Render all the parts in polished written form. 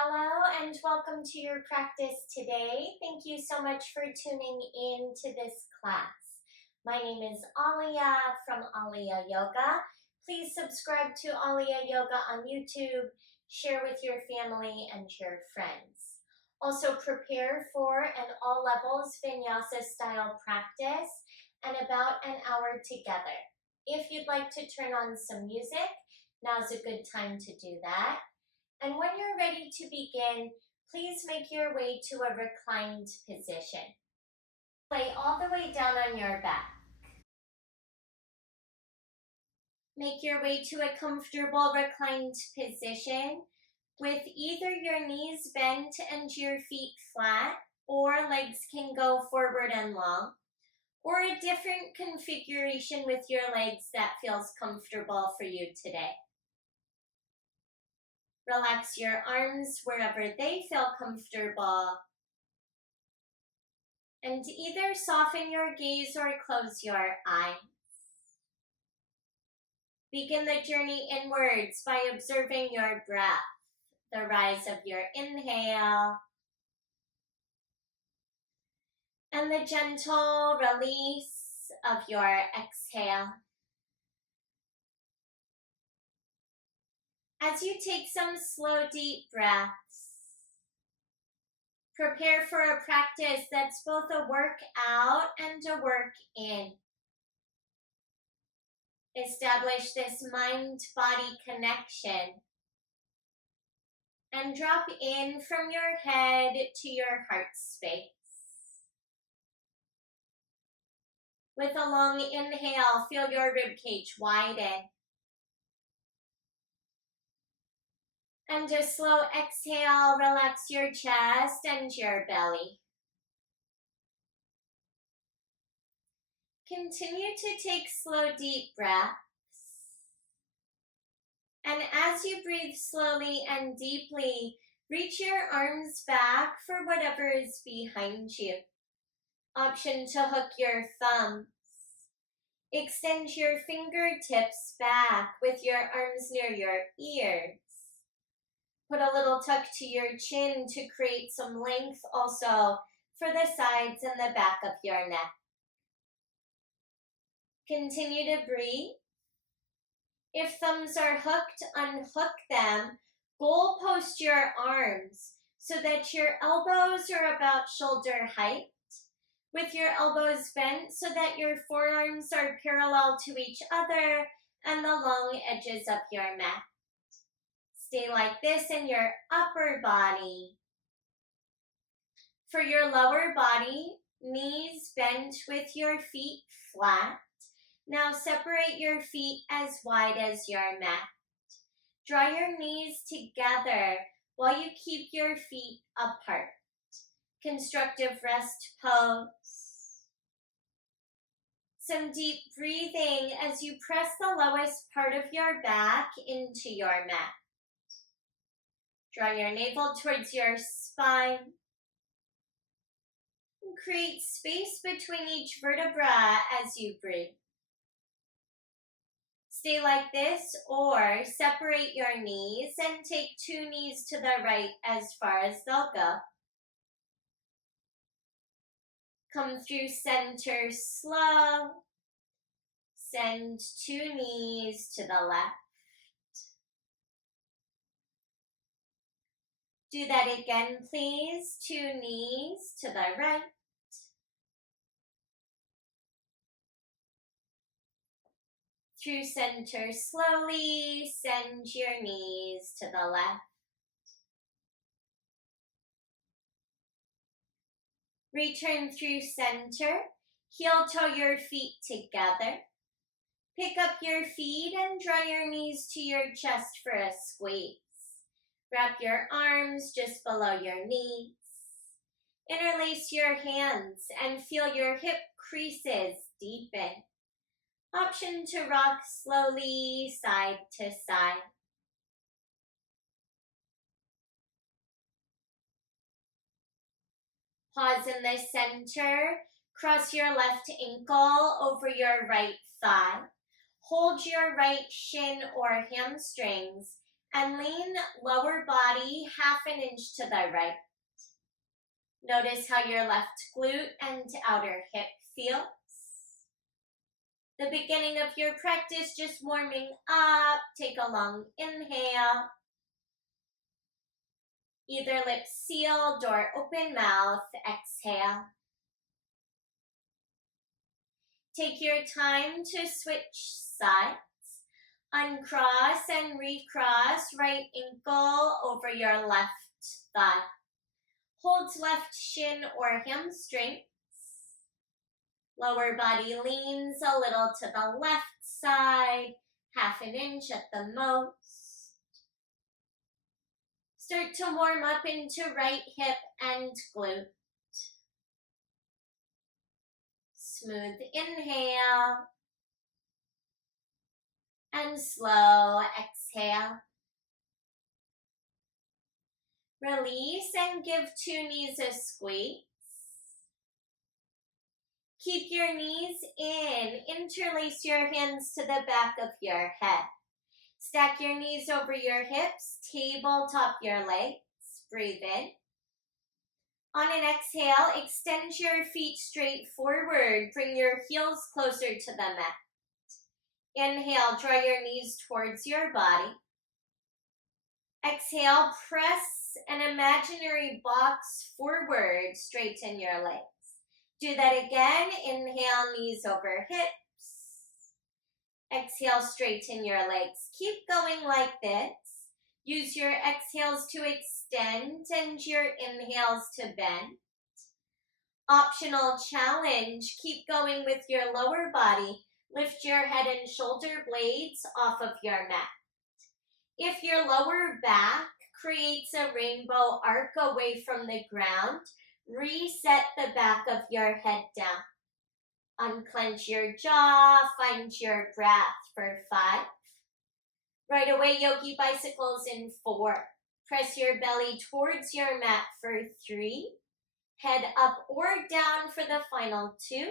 Hello and welcome to your practice today. Thank you so much for tuning in to this class. My name is Alia from Alia Yoga. Please subscribe to Alia Yoga on YouTube, share with your family and your friends. Also prepare for an All Levels Vinyasa style practice and about an hour together. If you'd like to turn on some music, now's a good time to do that. And when you're ready to begin, please make your way to a reclined position. Lay all the way down on your back. Make your way to a comfortable reclined position with either your knees bent and your feet flat, or legs can go forward and long, or a different configuration with your legs that feels comfortable for you today. Relax your arms wherever they feel comfortable. And either soften your gaze or close your eyes. Begin the journey inwards by observing your breath, the rise of your inhale, and the gentle release of your exhale. As you take some slow, deep breaths, prepare for a practice that's both a work out and a work in. Establish this mind-body connection and drop in from your head to your heart space. With a long inhale, feel your ribcage widen. And a slow exhale, relax your chest and your belly. Continue to take slow, deep breaths. And as you breathe slowly and deeply, reach your arms back for whatever is behind you. Option to hook your thumbs. Extend your fingertips back with your arms near your ears. Put a little tuck to your chin to create some length also for the sides and the back of your neck. Continue to breathe. If thumbs are hooked, unhook them. Goal post your arms so that your elbows are about shoulder height, with your elbows bent so that your forearms are parallel to each other and the long edges of your mat. Stay like this in your upper body. For your lower body, knees bent with your feet flat. Now separate your feet as wide as your mat. Draw your knees together while you keep your feet apart. Constructive rest pose. Some deep breathing as you press the lowest part of your back into your mat. Draw your navel towards your spine. And create space between each vertebra as you breathe. Stay like this or separate your knees and take two knees to the right as far as they'll go. Come through center slow. Send two knees to the left. Do that again, please. Two knees to the right. Through center slowly, send your knees to the left. Return through center. Heel toe your feet together. Pick up your feet and draw your knees to your chest for a squeeze. Wrap your arms just below your knees. Interlace your hands and feel your hip creases deepen. Option to rock slowly side to side. Pause in the center. Cross your left ankle over your right thigh. Hold your right shin or hamstrings And lean lower body half an inch to the right. Notice how your left glute and outer hip feels. The beginning of your practice, just warming up. Take a long inhale. Either lips sealed or open mouth. Exhale. Take your time to switch sides. Uncross and recross right ankle over your left thigh. Hold left shin or hamstrings. Lower body leans a little to the left side, half an inch at the most. Start to warm up into right hip and glute. Smooth inhale. And slow exhale. Release and give two knees a squeeze. Keep your knees in. Interlace your hands to the back of your head. Stack your knees over your hips. Tabletop your legs. Breathe in. On an exhale, extend your feet straight forward. Bring your heels closer to the mat. Inhale, draw your knees towards your body. Exhale, press an imaginary box forward, straighten your legs. Do that again. Inhale, knees over hips. Exhale, straighten your legs. Keep going like this. Use your exhales to extend and your inhales to bend. Optional challenge. Keep going with your lower body. Lift your head and shoulder blades off of your mat. If your lower back creates a rainbow arc away from the ground, reset the back of your head down. Unclench your jaw, find your breath for 5. Right away, yogi bicycles in 4. Press your belly towards your mat for 3. Head up or down for the final 2.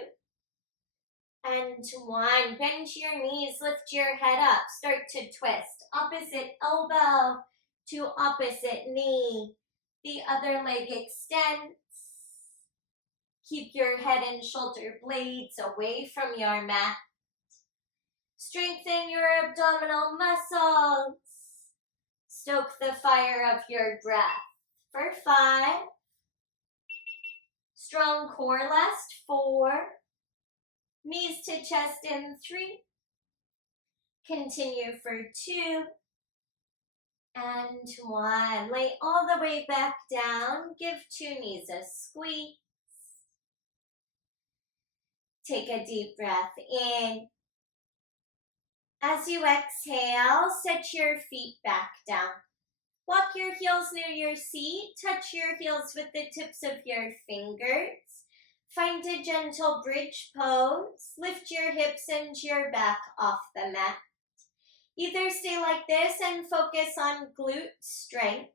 And 1. Bend your knees, lift your head up, start to twist. Opposite elbow to opposite knee. The other leg extends. Keep your head and shoulder blades away from your mat. Strengthen your abdominal muscles. Stoke the fire of your breath for 5. Strong core last 4. Knees to chest in 3. Continue for 2. And 1. Lay all the way back down. Give 2 knees a squeeze. Take a deep breath in. As you exhale, set your feet back down. Walk your heels near your seat. Touch your heels with the tips of your fingers. Find a gentle bridge pose. Lift your hips and your back off the mat. Either stay like this and focus on glute strength,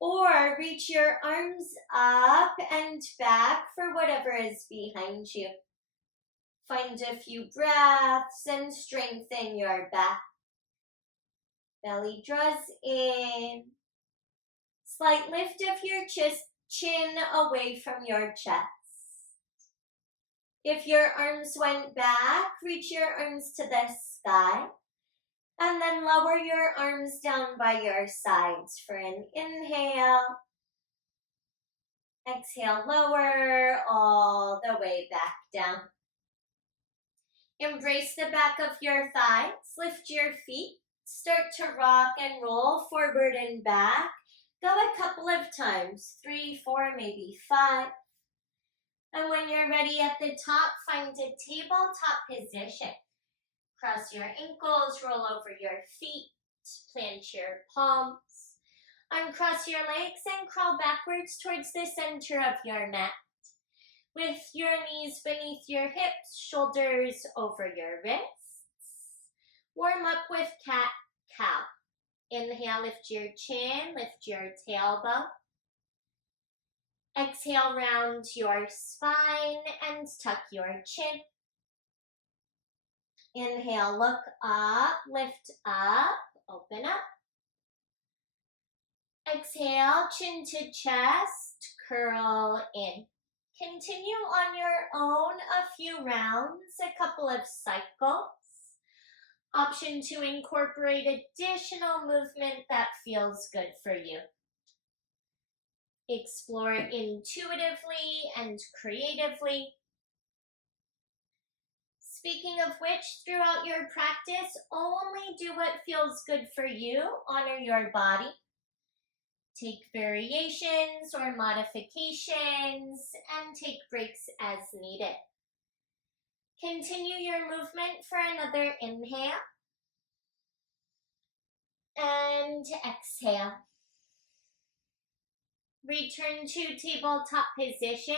or reach your arms up and back for whatever is behind you. Find a few breaths and strengthen your back. Belly draws in. Slight lift of your chin away from your chest. If your arms went back, reach your arms to the sky. And then lower your arms down by your sides for an inhale. Exhale, lower all the way back down. Embrace the back of your thighs. Lift your feet. Start to rock and roll forward and back. Go a couple of times, 3, 4, maybe 5. And when you're ready at the top, find a tabletop position. Cross your ankles, roll over your feet, plant your palms. Uncross your legs and crawl backwards towards the center of your mat. With your knees beneath your hips, shoulders over your wrists. Warm up with cat-cow. Inhale, lift your chin, lift your tailbone. Exhale, round your spine and tuck your chin. Inhale, look up, lift up, open up. Exhale, chin to chest, curl in. Continue on your own a few rounds, a couple of cycles. Option to incorporate additional movement that feels good for you. Explore intuitively and creatively. Speaking of which, throughout your practice, only do what feels good for you. Honor your body. Take variations or modifications and take breaks as needed. Continue your movement for another inhale and exhale. Return to tabletop position.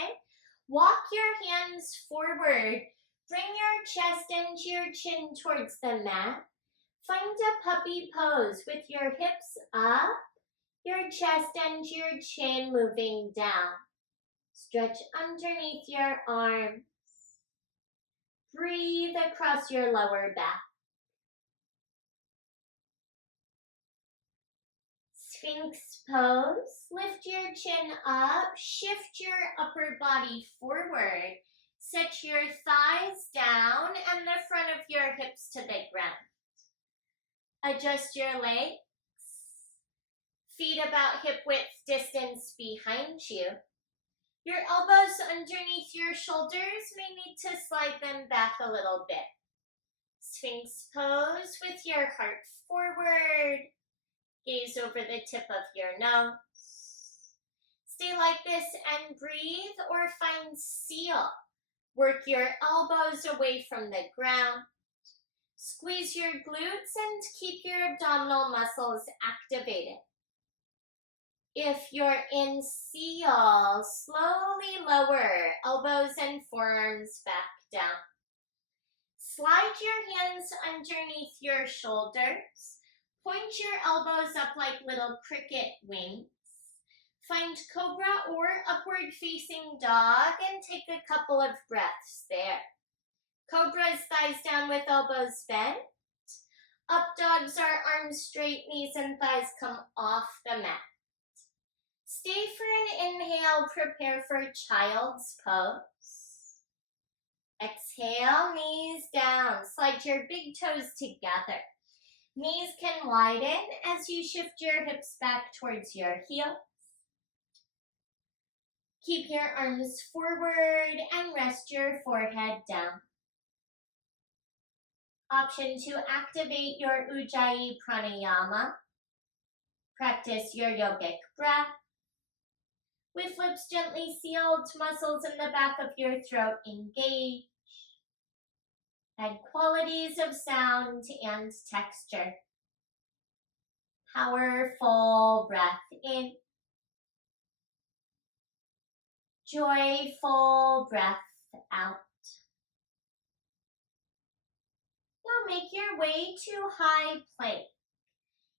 Walk your hands forward. Bring your chest and your chin towards the mat. Find a puppy pose with your hips up, your chest and your chin moving down. Stretch underneath your arms. Breathe across your lower back. Sphinx pose. Lift your chin up. Shift your upper body forward. Set your thighs down and the front of your hips to the ground. Adjust your legs. Feet about hip width distance behind you. Your elbows underneath your shoulders may need to slide them back a little bit. Sphinx pose with your heart forward. Gaze over the tip of your nose. Stay like this and breathe or find seal. Work your elbows away from the ground. Squeeze your glutes and keep your abdominal muscles activated. If you're in seal, slowly lower elbows and forearms back down. Slide your hands underneath your shoulders. Point your elbows up like little cricket wings. Find cobra or upward facing dog and take a couple of breaths there. Cobra is thighs down with elbows bent. Up dogs are arms straight, knees and thighs come off the mat. Stay for an inhale, prepare for child's pose. Exhale, knees down. Slide your big toes together. Knees can widen as you shift your hips back towards your heels. Keep your arms forward and rest your forehead down. Option to activate your Ujjayi pranayama. Practice your yogic breath. With lips gently sealed, muscles in the back of your throat engage. Add qualities of sound and texture. Powerful breath in. Joyful breath out. Now make your way to high plank.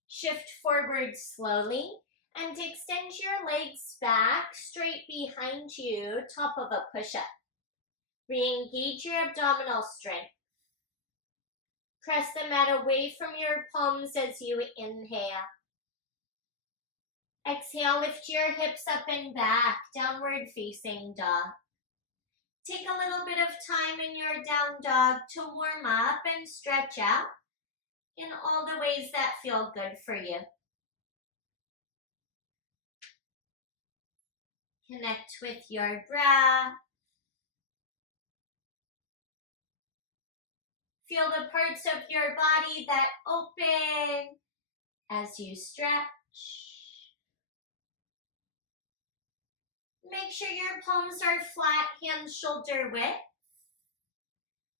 Shift forward slowly and extend your legs back straight behind you, top of a push-up. Re-engage your abdominal strength. Press the mat away from your palms as you inhale. Exhale, lift your hips up and back, downward facing dog. Take a little bit of time in your down dog to warm up and stretch out in all the ways that feel good for you. Connect with your breath. Feel the parts of your body that open as you stretch. Make sure your palms are flat, hands shoulder width.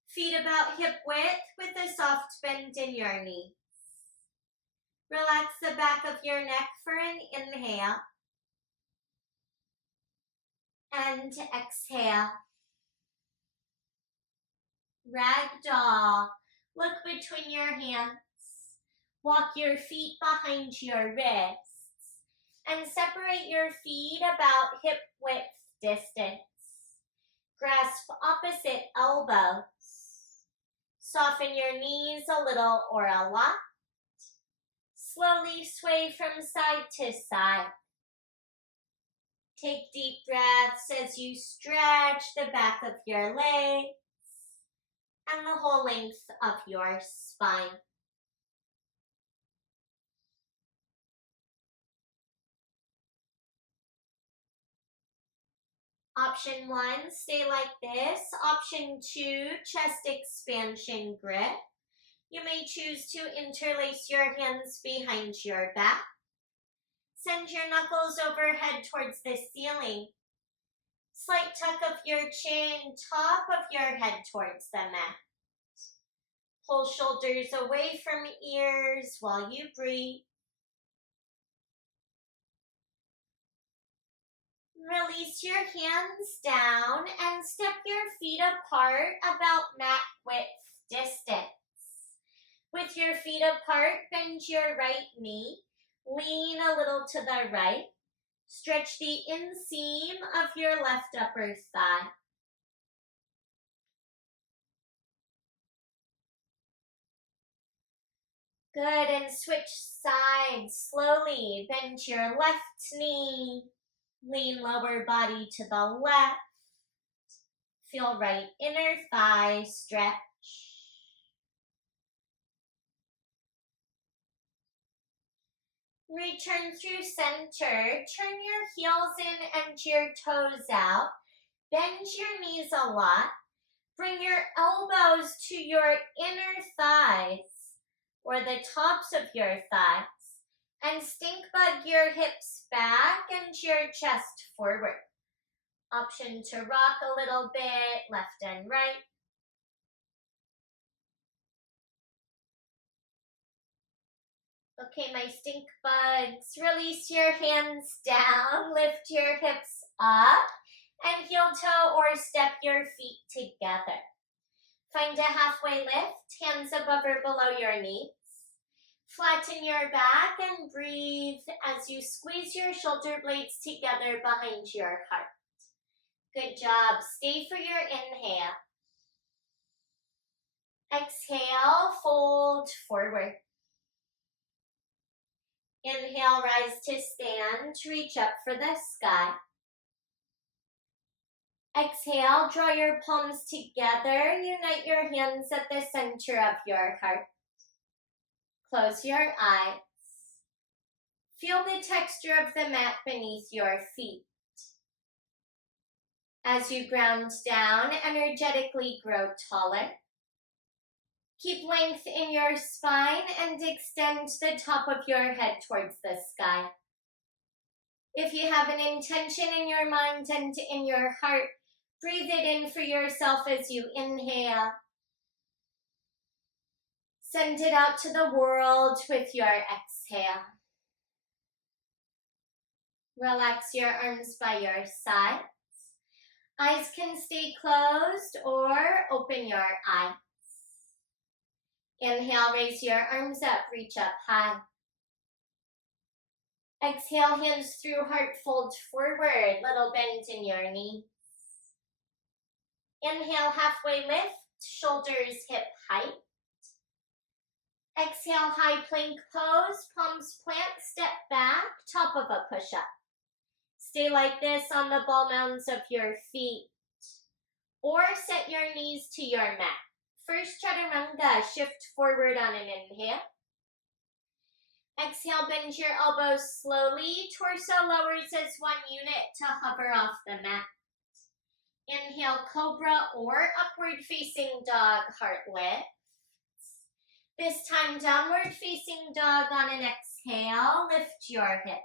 Feet about hip width with a soft bend in your knees. Relax the back of your neck for an inhale. And exhale. Ragdoll. Look between your hands. Walk your feet behind your wrists. And separate your feet about hip width distance. Grasp opposite elbows. Soften your knees a little or a lot. Slowly sway from side to side. Take deep breaths as you stretch the back of your legs and the whole length of your spine. Option 1, stay like this. Option 2, chest expansion grip. You may choose to interlace your hands behind your back. Send your knuckles overhead towards the ceiling. Slight tuck of your chin, top of your head towards the mat. Pull shoulders away from ears while you breathe. Release your hands down and step your feet apart about mat width distance. With your feet apart, bend your right knee. Lean a little to the right. Stretch the inseam of your left upper thigh. Good, and switch sides slowly. Bend your left knee. Lean lower body to the left. Feel right inner thigh stretch. Return through center. Turn your heels in and your toes out. Bend your knees a lot. Bring your elbows to your inner thighs or the tops of your thighs. And stink bug your hips back and your chest forward. Option to rock a little bit, left and right. Okay, my stink bugs, release your hands down, lift your hips up, and heel toe or step your feet together. Find a halfway lift, hands above or below your knees. Flatten your back and breathe as you squeeze your shoulder blades together behind your heart. Good job. Stay for your inhale. Exhale, fold forward. Inhale, rise to stand, reach up for the sky. Exhale, draw your palms together, unite your hands at the center of your heart. Close your eyes. Feel the texture of the mat beneath your feet. As you ground down, energetically grow taller. Keep length in your spine and extend the top of your head towards the sky. If you have an intention in your mind and in your heart, breathe it in for yourself as you inhale. Send it out to the world with your exhale. Relax your arms by your sides. Eyes can stay closed or open your eyes. Inhale, raise your arms up, reach up high. Exhale, hands through heart, fold forward, little bend in your knees. Inhale, halfway lift, shoulders hip height. Exhale, high plank pose, palms plant, step back, top of a push-up. Stay like this on the ball mounds of your feet. Or set your knees to your mat. First chaturanga, shift forward on an inhale. Exhale, bend your elbows slowly. Torso lowers as one unit to hover off the mat. Inhale, cobra or upward facing dog, heart lifts. This time, downward facing dog on an exhale. Lift your hips.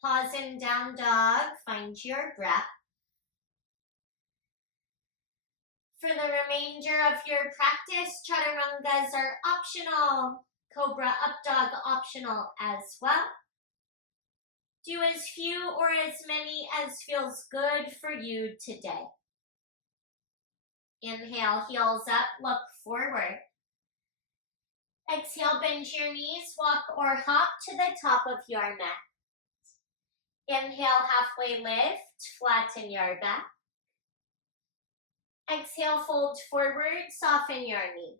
Pause in down dog. Find your breath. For the remainder of your practice, chaturangas are optional. Cobra up dog optional as well. Do as few or as many as feels good for you today. Inhale, heels up, look forward. Exhale, bend your knees, walk or hop to the top of your mat. Inhale, halfway lift, flatten your back. Exhale, fold forward, soften your knees.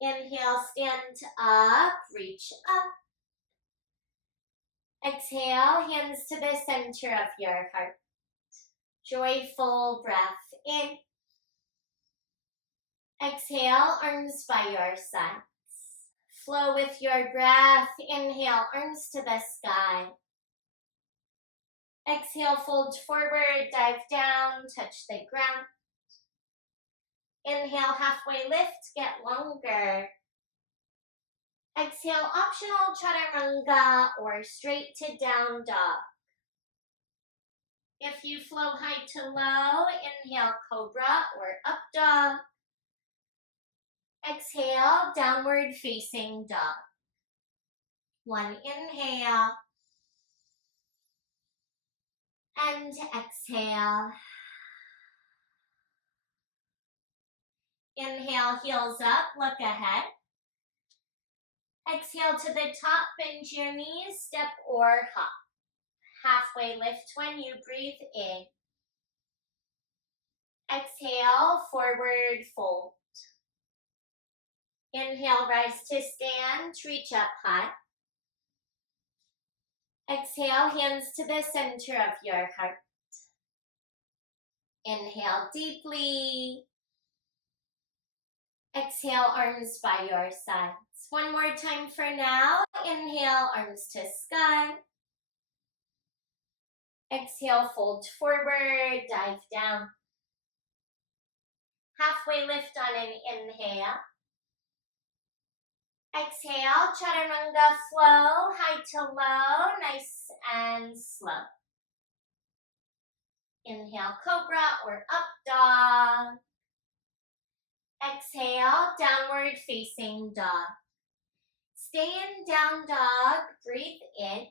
Inhale, stand up, reach up. Exhale, hands to the center of your heart. Joyful breath in. Exhale, arms by your sides. Flow with your breath. Inhale, arms to the sky. Exhale, fold forward, dive down, touch the ground. Inhale, halfway lift, get longer. Exhale, optional chaturanga or straight to down dog. If you flow high to low, inhale, cobra or up dog. Exhale, downward facing dog. One inhale. And exhale. Inhale, heels up, look ahead. Exhale to the top, bend your knees, step or hop. Halfway lift when you breathe in. Exhale, forward fold. Inhale, rise to stand, reach up high. Exhale, hands to the center of your heart. Inhale deeply. Exhale, arms by your sides. One more time for now. Inhale, arms to sky. Exhale, fold forward, dive down. Halfway lift on an inhale. Exhale, chaturanga flow, high to low, nice and slow. Inhale, cobra or up dog. Exhale, downward facing dog. Stay in down dog, breathe in.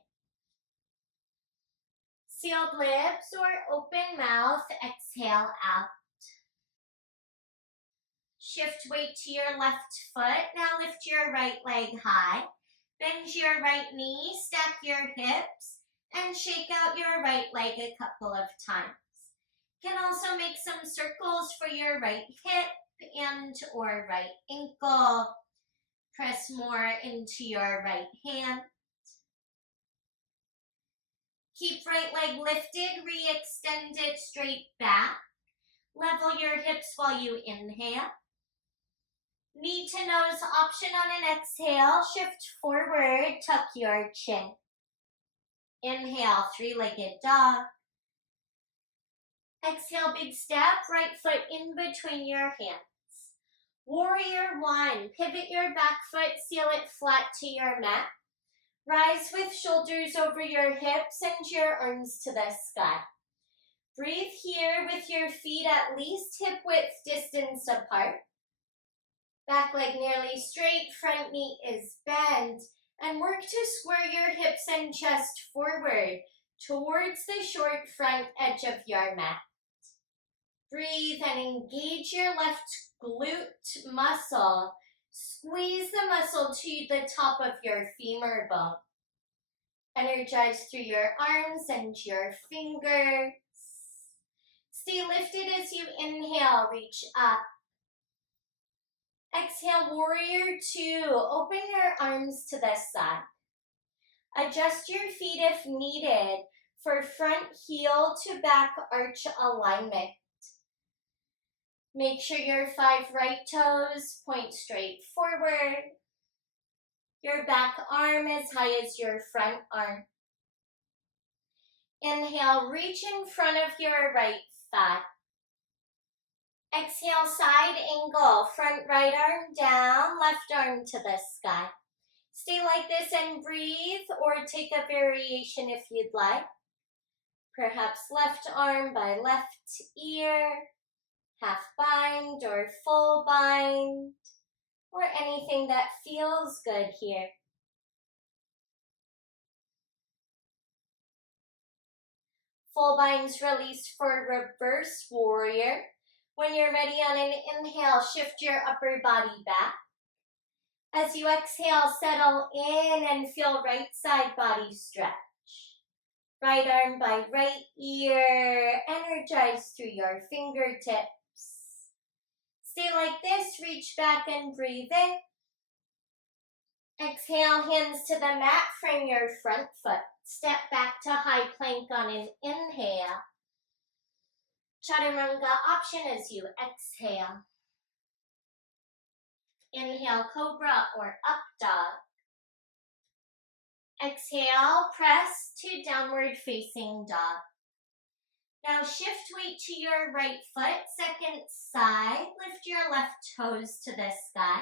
Sealed lips or open mouth, exhale out. Shift weight to your left foot. Now lift your right leg high. Bend your right knee, stack your hips, and shake out your right leg a couple of times. You can also make some circles for your right hip and or right ankle. Press more into your right hand. Keep right leg lifted, re-extend it straight back. Level your hips while you inhale. Knee to nose option on an exhale. Shift forward, tuck your chin. Inhale, three-legged dog. Exhale, big step, right foot in between your hands. Warrior one, pivot your back foot, seal it flat to your mat. Rise with shoulders over your hips and your arms to the sky. Breathe here with your feet at least hip width distance apart. Back leg nearly straight, front knee is bent, and work to square your hips and chest forward towards the short front edge of your mat. Breathe and engage your left glute muscle. Squeeze the muscle to the top of your femur bone. Energize through your arms and your fingers. Stay lifted as you inhale, reach up. Exhale, warrior two. Open your arms to the side. Adjust your feet if needed for front heel to back arch alignment. Make sure your 5 right toes point straight forward. Your back arm as high as your front arm. Inhale, reach in front of your right thigh. Exhale, side angle, front right arm down, left arm to the sky. Stay like this and breathe, or take a variation if you'd like. Perhaps left arm by left ear, half bind or full bind, or anything that feels good here. Full binds release for reverse warrior. When you're ready on an inhale, shift your upper body back. As you exhale, settle in and feel right side body stretch. Right arm by right ear, energize through your fingertips. Stay like this, reach back and breathe in. Exhale, hands to the mat, frame your front foot. Step back to high plank on an inhale. Chaturanga option as you exhale. Inhale, cobra or up dog. Exhale, press to downward facing dog. Now shift weight to your right foot, second side. Lift your left toes to the sky.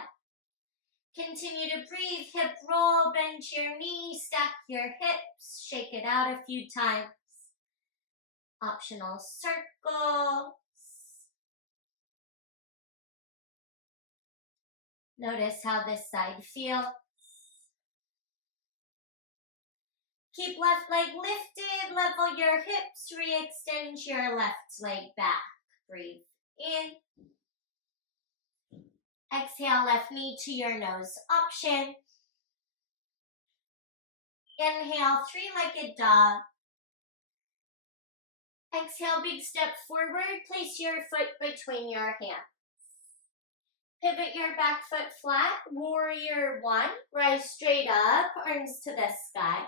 Continue to breathe, hip roll, bend your knee, stack your hips, shake it out a few times. Optional circles. Notice how this side feels. Keep left leg lifted, level your hips, re-extend your left leg back. Breathe in. Exhale, left knee to your nose option. Inhale, three-legged dog. Exhale, big step forward. Place your foot between your hands. Pivot your back foot flat. Warrior one. Rise straight up, arms to the sky.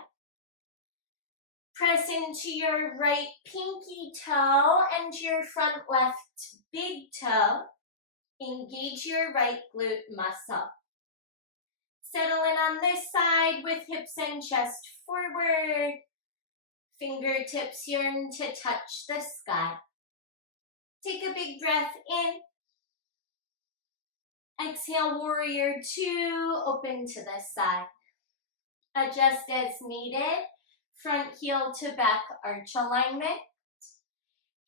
Press into your right pinky toe and your front left big toe. Engage your right glute muscle. Settle in on this side with hips and chest forward. Fingertips yearn to touch the sky. Take a big breath in. Exhale, warrior two, open to the side. Adjust as needed. Front heel to back arch alignment.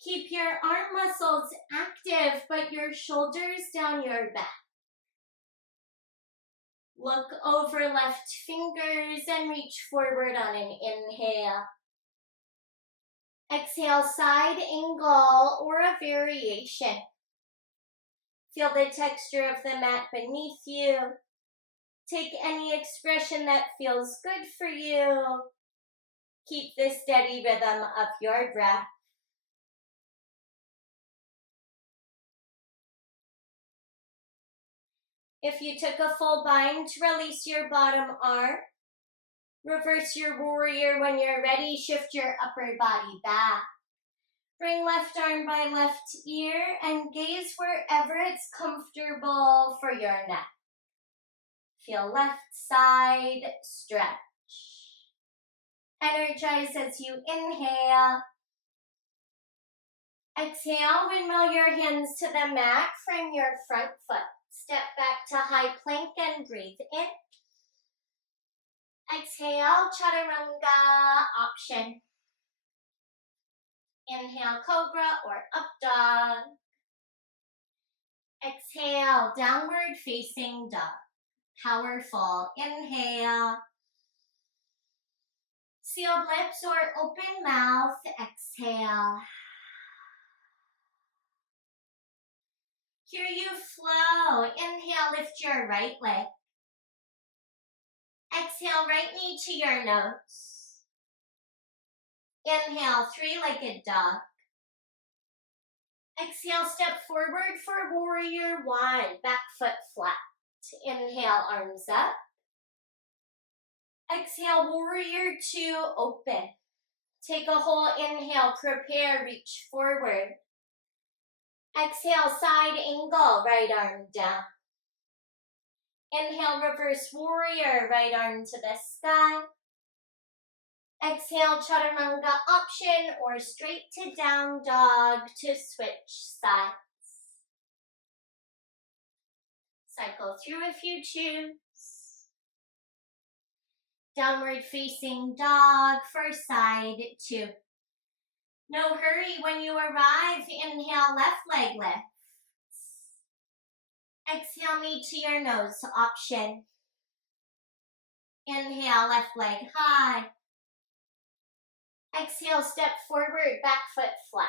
Keep your arm muscles active, but your shoulders down your back. Look over left fingers and reach forward on an inhale. Exhale, side angle or a variation. Feel the texture of the mat beneath you. Take any expression that feels good for you. Keep the steady rhythm of your breath. If you took a full bind, release your bottom arm. Reverse your warrior when you're ready. Shift your upper body back. Bring left arm by left ear and gaze wherever it's comfortable for your neck. Feel left side stretch. Energize as you inhale. Exhale, windmill your hands to the mat. Frame your front foot. Step back to high plank and breathe in. Exhale, chaturanga option. Inhale, cobra or up dog. Exhale, downward facing dog. Powerful. Inhale. Sealed lips or open mouth. Exhale. Here you flow. Inhale, lift your right leg. Exhale, right knee to your nose. Inhale, three-legged dog. Exhale, step forward for warrior one. Back foot flat. Inhale, arms up. Exhale, warrior two, open. Take a whole inhale, prepare, reach forward. Exhale, side angle, right arm down. Inhale, reverse warrior, right arm to the sky. Exhale, chaturanga option or straight to down dog to switch sides. Cycle through if you choose. Downward facing dog for side two. No hurry when you arrive. Inhale, left leg lifts. Exhale, knee to your nose option. Inhale, left leg high. Exhale, step forward, back foot flat.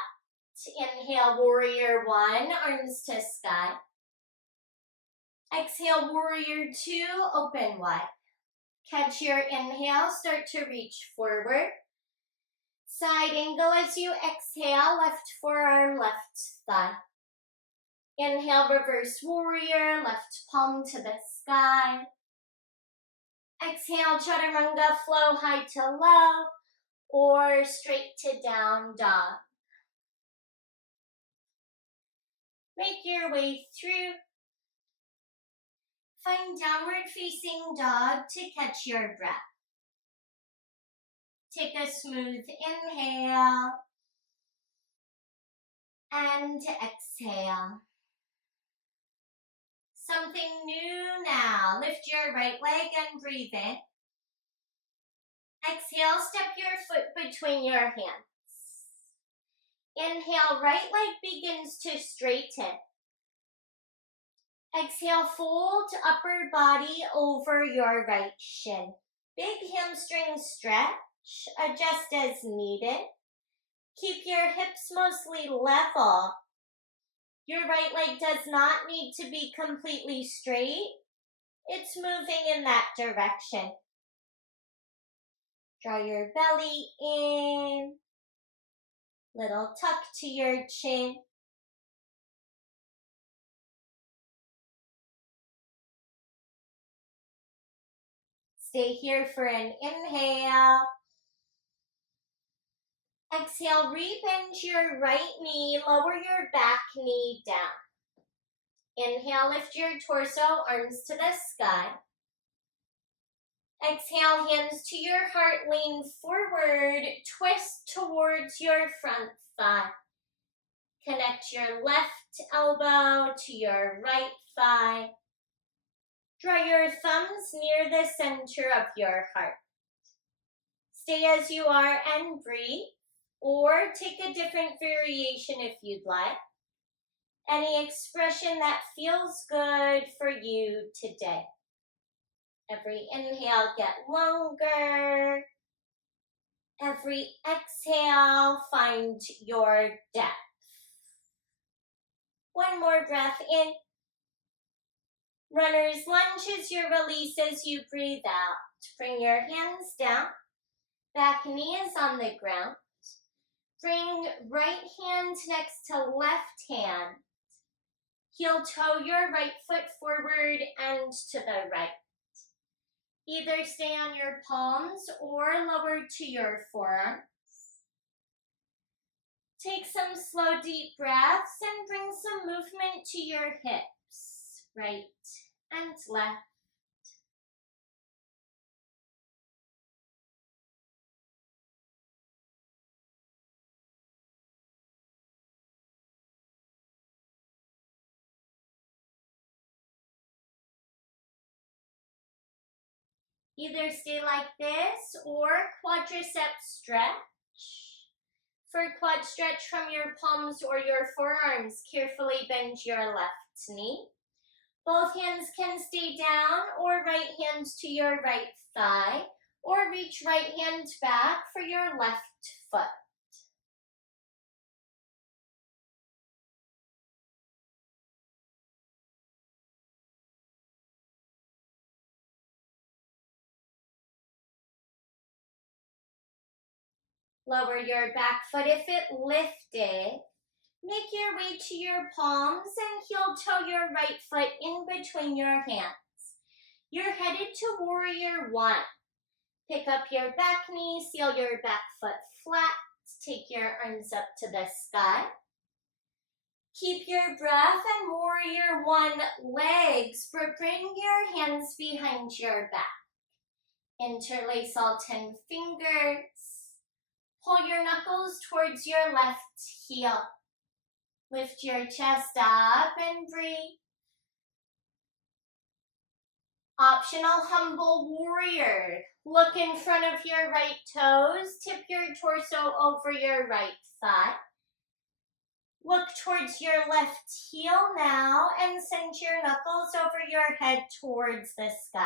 Inhale, warrior one, arms to sky. Exhale, warrior two, open wide. Catch your inhale, start to reach forward. Side angle as you exhale, left forearm, left thigh. Inhale, reverse warrior, left palm to the sky. Exhale, chaturanga, flow high to low or straight to down dog. Make your way through. Find downward facing dog to catch your breath. Take a smooth inhale and exhale. Something new now. Lift your right leg and breathe in. Exhale, step your foot between your hands. Inhale, right leg begins to straighten. Exhale, fold upper body over your right shin. Big hamstring stretch, adjust as needed. Keep your hips mostly level. Your right leg does not need to be completely straight. It's moving in that direction. Draw your belly in. Little tuck to your chin. Stay here for an inhale. Exhale, rebend your right knee, lower your back knee down. Inhale, lift your torso, arms to the sky. Exhale, hands to your heart, lean forward, twist towards your front thigh. Connect your left elbow to your right thigh. Draw your thumbs near the center of your heart. Stay as you are and breathe, or take a different variation if you'd like. Any expression that feels good for you today. Every inhale, get longer. Every exhale, find your depth. One more breath in. Runner's lunge is your release as you breathe out. Bring your hands down. Back knee is on the ground. Bring right hand next to left hand. Heel toe your right foot forward and to the right. Either stay on your palms or lower to your forearms. Take some slow deep breaths and bring some movement to your hips, right and left. Either stay like this or quadricep stretch. For quad stretch from your palms or your forearms, carefully bend your left knee. Both hands can stay down or right hand to your right thigh, or reach right hand back for your left foot. Lower your back foot if it lifted. Make your way to your palms and heel toe your right foot in between your hands. You're headed to Warrior One. Pick up your back knee, seal your back foot flat. Take your arms up to the sky. Keep your breath and Warrior One legs, but bring your hands behind your back. Interlace all 10 fingers. Pull your knuckles towards your left heel. Lift your chest up and breathe. Optional humble warrior. Look in front of your right toes. Tip your torso over your right thigh. Look towards your left heel now and send your knuckles over your head towards the sky.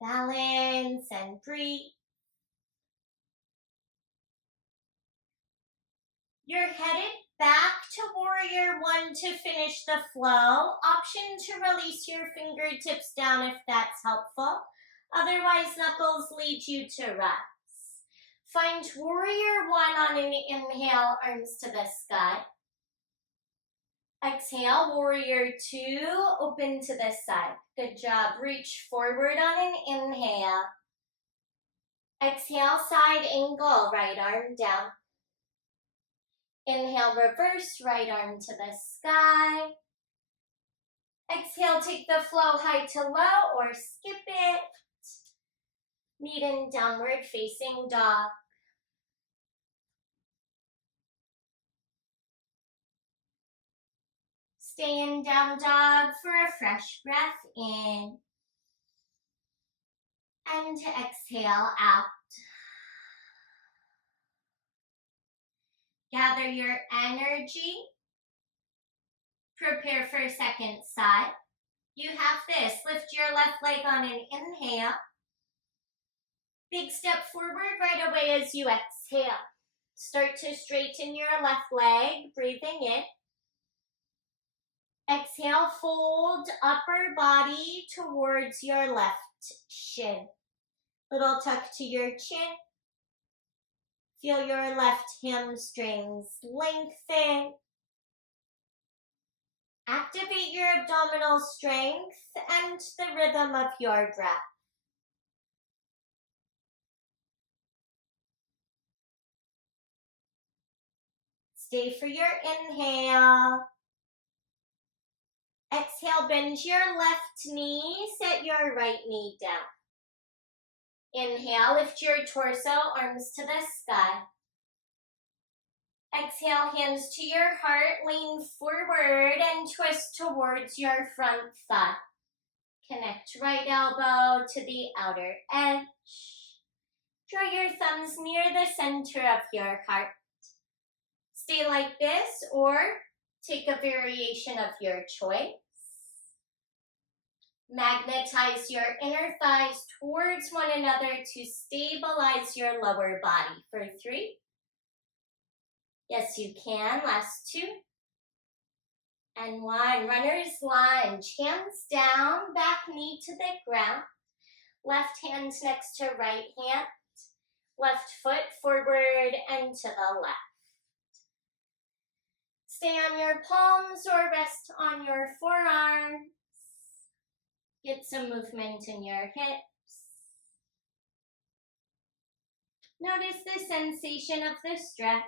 Balance and breathe. You're headed back to Warrior One to finish the flow. Option to release your fingertips down if that's helpful. Otherwise, knuckles lead you to rest. Find Warrior One on an inhale, arms to the sky. Exhale, warrior two, open to this side. Good job. Reach forward on an inhale. Exhale, side angle, right arm down. Inhale, reverse, right arm to the sky. Exhale, take the flow high to low or skip it. Meet in downward facing dog. Stay in down dog for a fresh breath in. And exhale out. Gather your energy. Prepare for second side. You have this. Lift your left leg on an inhale. Big step forward right away as you exhale. Start to straighten your left leg, breathing in. Exhale, fold upper body towards your left shin. Little tuck to your chin. Feel your left hamstrings lengthen. Activate your abdominal strength and the rhythm of your breath. Stay for your inhale. Exhale, bend your left knee, set your right knee down. Inhale, lift your torso, arms to the sky. Exhale, hands to your heart, lean forward and twist towards your front thigh. Connect right elbow to the outer edge. Draw your thumbs near the center of your heart. Stay like this or take a variation of your choice. Magnetize your inner thighs towards one another to stabilize your lower body. For 3. Yes, you can. Last 2. And 1. Runner's lunge. Hands down, back knee to the ground. Left hand next to right hand. Left foot forward and to the left. Stay on your palms or rest on your forearms. Get some movement in your hips. Notice the sensation of the stretch.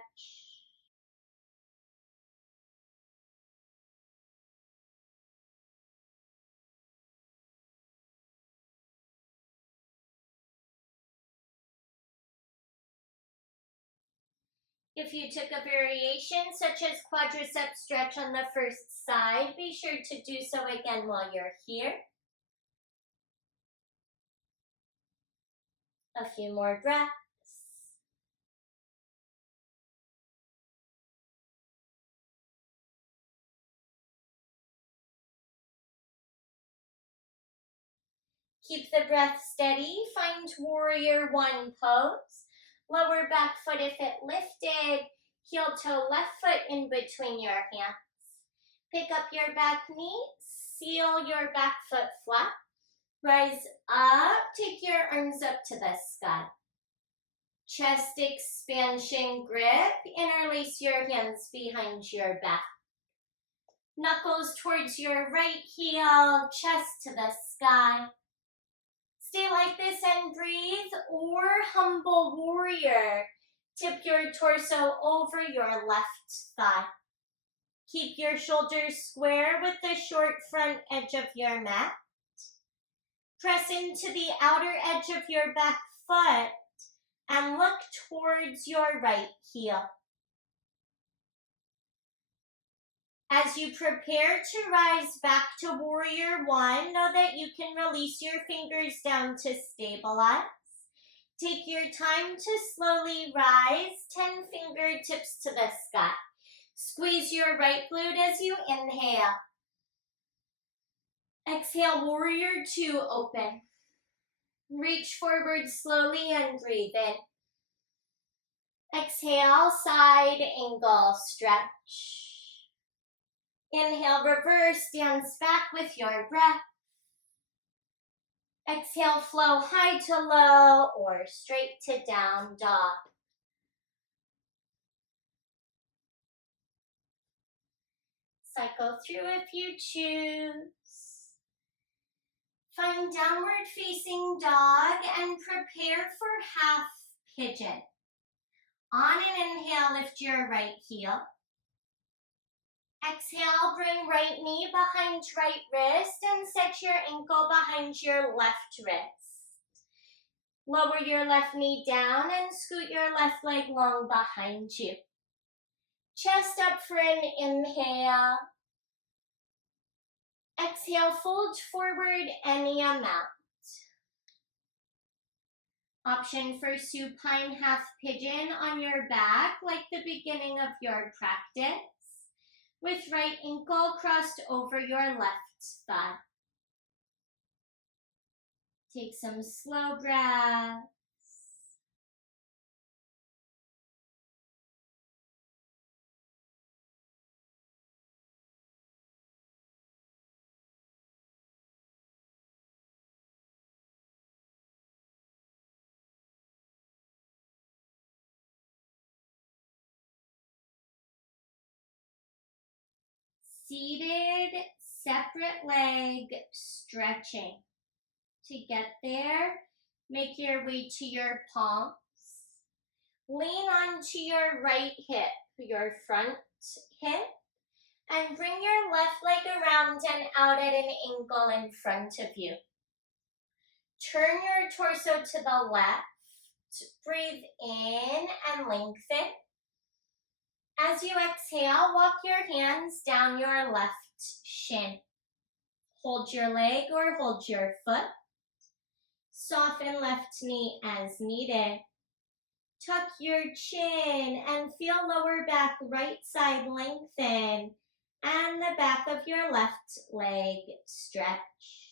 If you took a variation such as quadricep stretch on the first side, be sure to do so again while you're here. A few more breaths. Keep the breath steady. Find warrior one pose. Lower back foot if it lifted. Heel toe left foot in between your hands. Pick up your back knee. Seal your back foot flat. Rise up. Take your arms up to the sky. Chest expansion grip. Interlace your hands behind your back. Knuckles towards your right heel. Chest to the sky. Stay like this and breathe, or humble warrior. Tip your torso over your left thigh. Keep your shoulders square with the short front edge of your mat. Press into the outer edge of your back foot and look towards your right heel. As you prepare to rise back to warrior one, know that you can release your fingers down to stabilize. Take your time to slowly rise, 10 fingertips to the sky. Squeeze your right glute as you inhale. Exhale, warrior two, open. Reach forward slowly and breathe in. Exhale, side angle stretch. Inhale, reverse, dance back with your breath. Exhale, flow high to low or straight to down dog. Cycle through if you choose. Find downward facing dog and prepare for half pigeon. On an inhale, lift your right heel. Exhale, bring right knee behind right wrist and set your ankle behind your left wrist. Lower your left knee down and scoot your left leg long behind you. Chest up for an inhale. Exhale, fold forward any amount. Option for supine half pigeon on your back, like the beginning of your practice, with right ankle crossed over your left thigh. Take some slow breaths. Seated, separate leg stretching. To get there, make your way to your palms. Lean onto your right hip, your front hip, and bring your left leg around and out at an angle in front of you. Turn your torso to the left. Breathe in and lengthen. As you exhale, walk your hands down your left shin. Hold your leg or hold your foot. Soften left knee as needed. Tuck your chin and feel lower back right side lengthen and the back of your left leg stretch.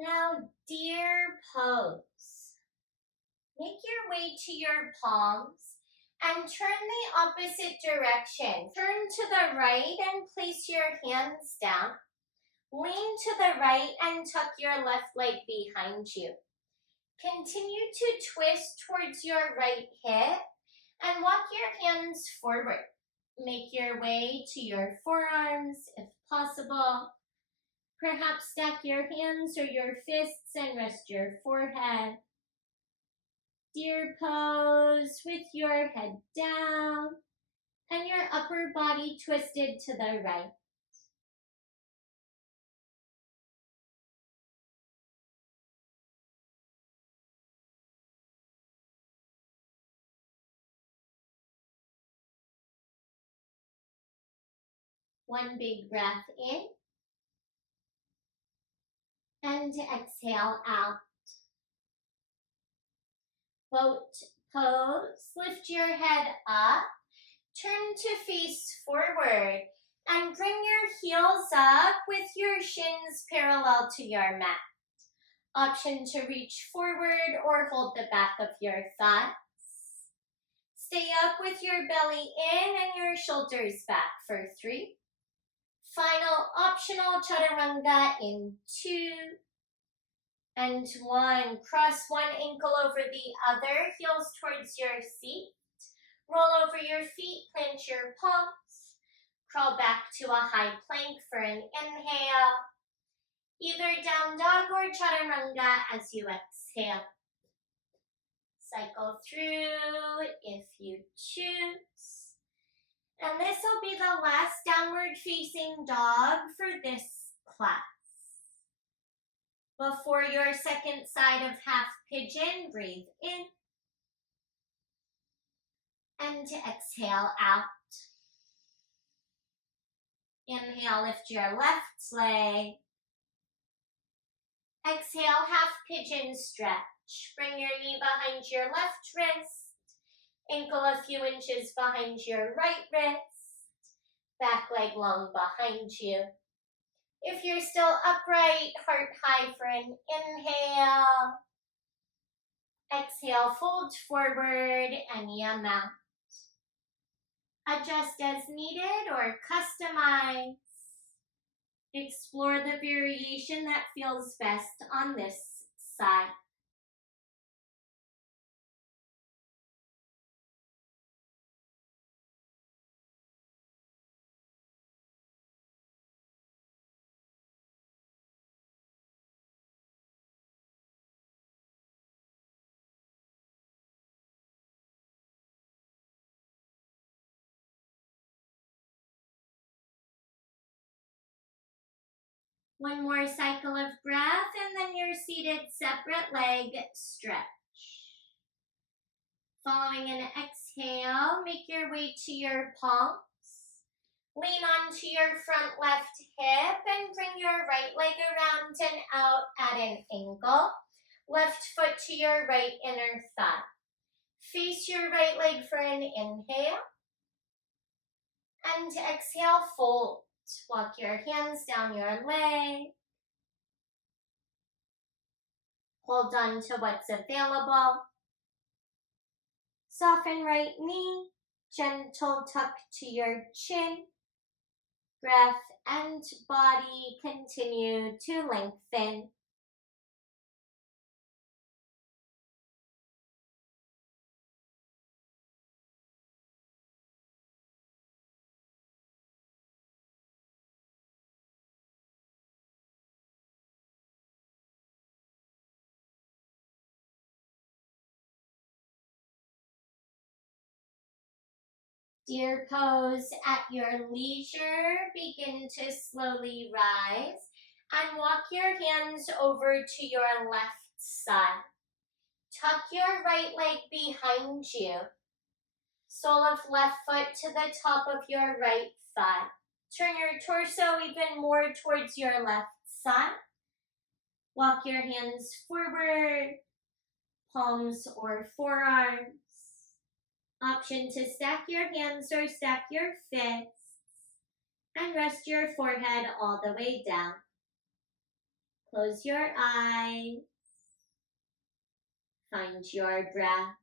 Now, deer pose. Make your way to your palms and turn the opposite direction. Turn to the right and place your hands down. Lean to the right and tuck your left leg behind you. Continue to twist towards your right hip and walk your hands forward. Make your way to your forearms if possible. Perhaps stack your hands or your fists and rest your forehead. Deer pose with your head down and your upper body twisted to the right. One big breath in and exhale out. Boat pose, lift your head up, turn to face forward, and bring your heels up with your shins parallel to your mat. Option to reach forward or hold the back of your thighs. Stay up with your belly in and your shoulders back for 3. Final optional chaturanga in 2 and 1. Cross one ankle over the other, heels towards your seat. Roll over your feet, plant your palms. Crawl back to a high plank for an inhale. Either down dog or chaturanga as you exhale. Cycle through if you choose. And this will be the last downward facing dog for this class. Before your second side of half pigeon, breathe in and exhale out. Inhale, lift your left leg. Exhale, half pigeon stretch. Bring your knee behind your left wrist. Ankle a few inches behind your right wrist. back leg long behind you. If you're still upright, heart high for an inhale. Exhale, fold forward and yam out. Adjust as needed or customize. Explore the variation that feels best on this side. One more cycle of breath and then your seated separate leg stretch. Following an exhale, make your way to your palms. Lean onto your front left hip and bring your right leg around and out at an angle. Left foot to your right inner thigh. Face your right leg for an inhale. And exhale, fold. Walk your hands down your leg. Hold on to what's available. Soften right knee. Gentle tuck to your chin. Breath and body continue to lengthen. Deer pose at your leisure. Begin to slowly rise and walk your hands over to your left side. Tuck your right leg behind you. Sole of left foot to the top of your right thigh. Turn your torso even more towards your left side. Walk your hands forward, palms or forearms. Option to stack your hands or stack your fists. And rest your forehead all the way down. Close your eyes. Find your breath.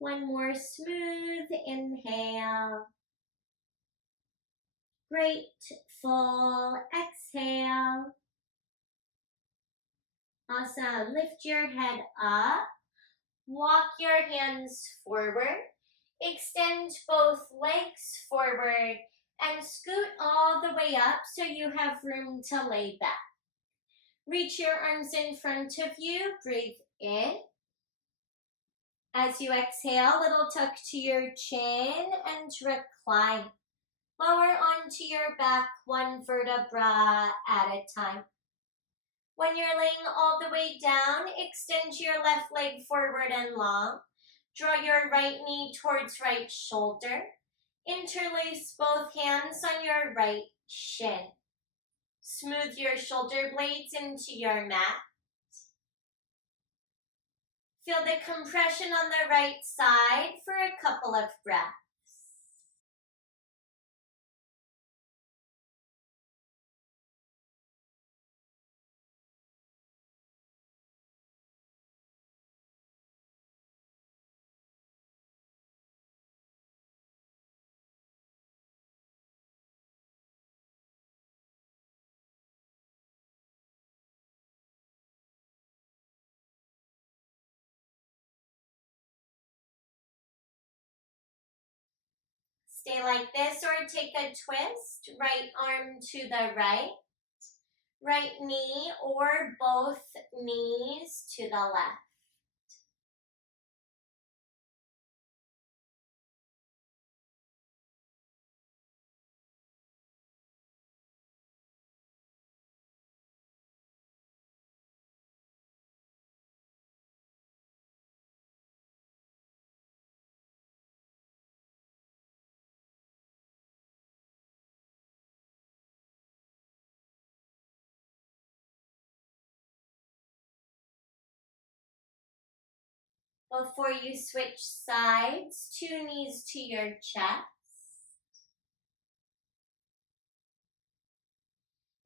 One more smooth inhale. Grateful exhale. Awesome. Lift your head up. Walk your hands forward. Extend both legs forward and scoot all the way up so you have room to lay back. Reach your arms in front of you. Breathe in. As you exhale, little tuck to your chin and recline. Lower onto your back, one vertebra at a time. When you're laying all the way down, extend your left leg forward and long. Draw your right knee towards right shoulder. Interlace both hands on your right shin. Smooth your shoulder blades into your mat. Feel the compression on the right side for a couple of breaths. Stay like this or take a twist. Right arm to the right. Right knee or both knees to the left. Before you switch sides, 2 knees to your chest.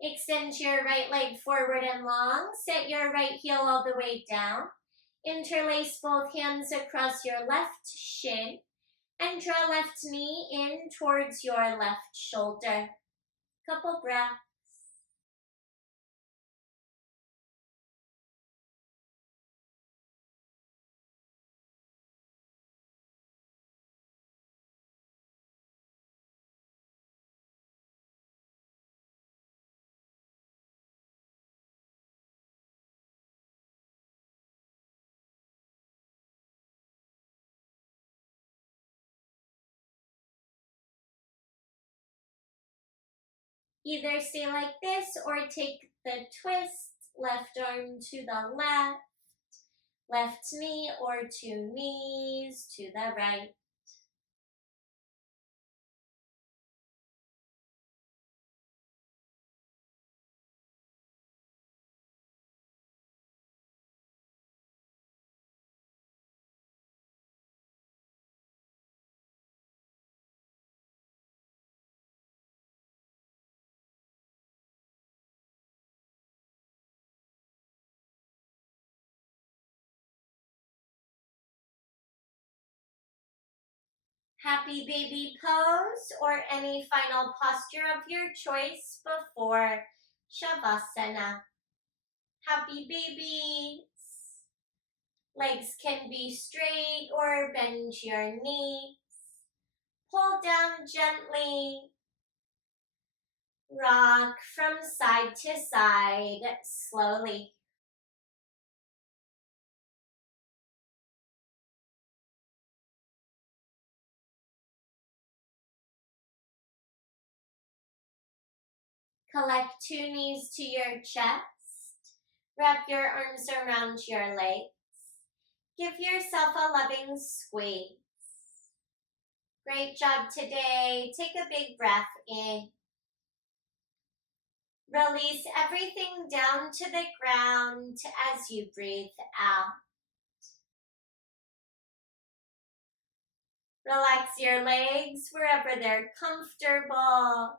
Extend your right leg forward and long. Set your right heel all the way down. Interlace both hands across your left shin and draw left knee in towards your left shoulder. Couple breaths. Either stay like this or take the twist, left arm to the left, left knee or 2 knees to the right. Happy baby pose or any final posture of your choice before Shavasana. Happy babies. Legs can be straight or bend your knees. Pull down gently. Rock from side to side slowly. Collect 2 knees to your chest. Wrap your arms around your legs. Give yourself a loving squeeze. Great job today. Take a big breath in. Release everything down to the ground as you breathe out. Relax your legs wherever they're comfortable.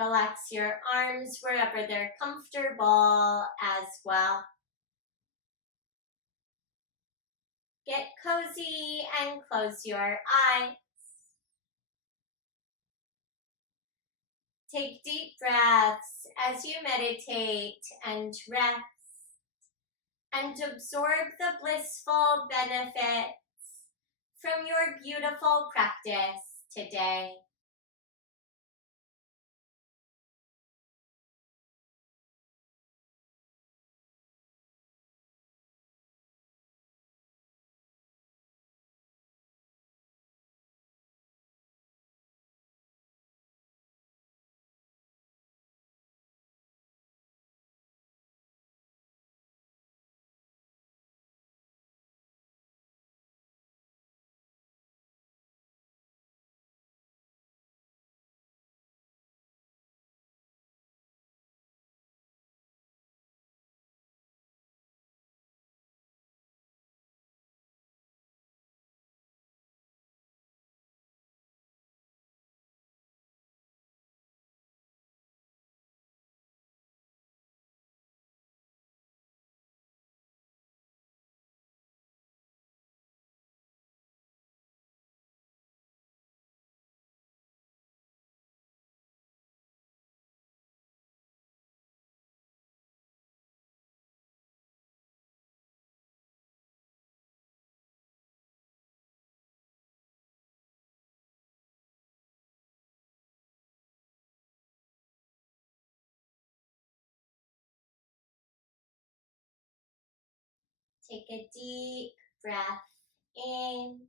Relax your arms wherever they're comfortable as well. Get cozy and close your eyes. Take deep breaths as you meditate and rest and absorb the blissful benefits from your beautiful practice today. Take a deep breath in.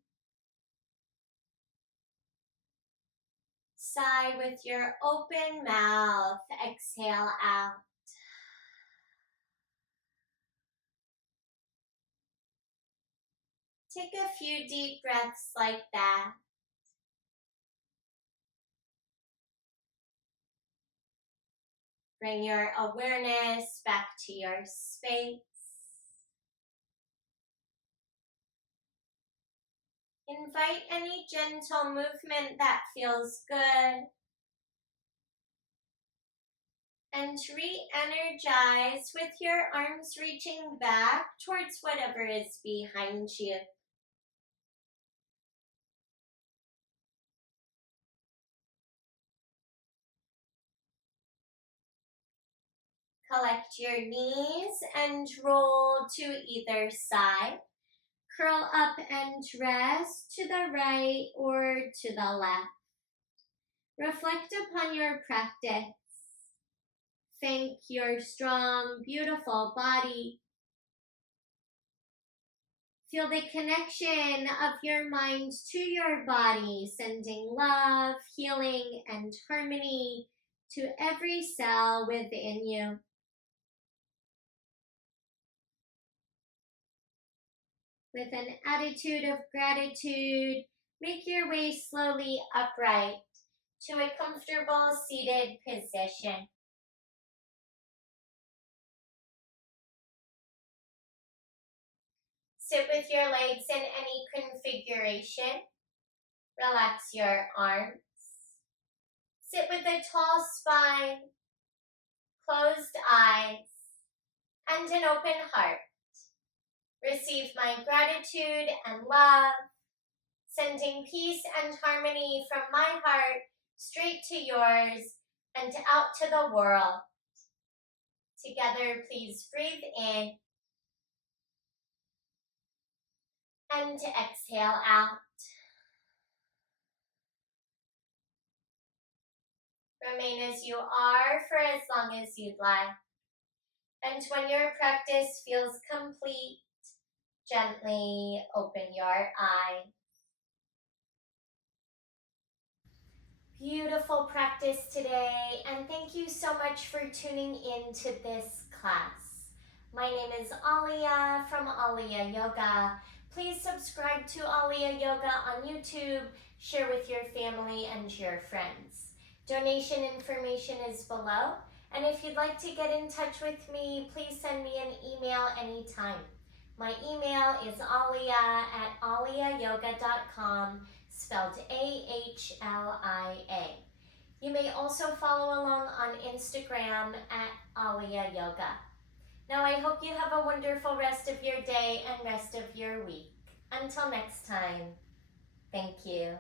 Sigh with your open mouth. Exhale out. Take a few deep breaths like that. Bring your awareness back to your space. Invite any gentle movement that feels good. And re-energize with your arms reaching back towards whatever is behind you. Collect your knees and roll to either side. Curl up and rest to the right or to the left. Reflect upon your practice. Thank your strong, beautiful body. Feel the connection of your mind to your body, sending love, healing, and harmony to every cell within you. With an attitude of gratitude, make your way slowly upright to a comfortable seated position. Sit with your legs in any configuration. Relax your arms. Sit with a tall spine, closed eyes, and an open heart. Receive my gratitude and love, sending peace and harmony from my heart straight to yours and out to the world. Together, please breathe in and exhale out. Remain as you are for as long as you'd like. And when your practice feels complete, gently open your eyes. Beautiful practice today, and thank you so much for tuning in to this class. My name is Alia from Alia Yoga. Please subscribe to Alia Yoga on YouTube, share with your family and your friends. Donation information is below, and if you'd like to get in touch with me, please send me an email anytime. My email is alia@aliayoga.com, spelled AHLIA. You may also follow along on Instagram at Alia Yoga. Now I hope you have a wonderful rest of your day and rest of your week. Until next time, thank you.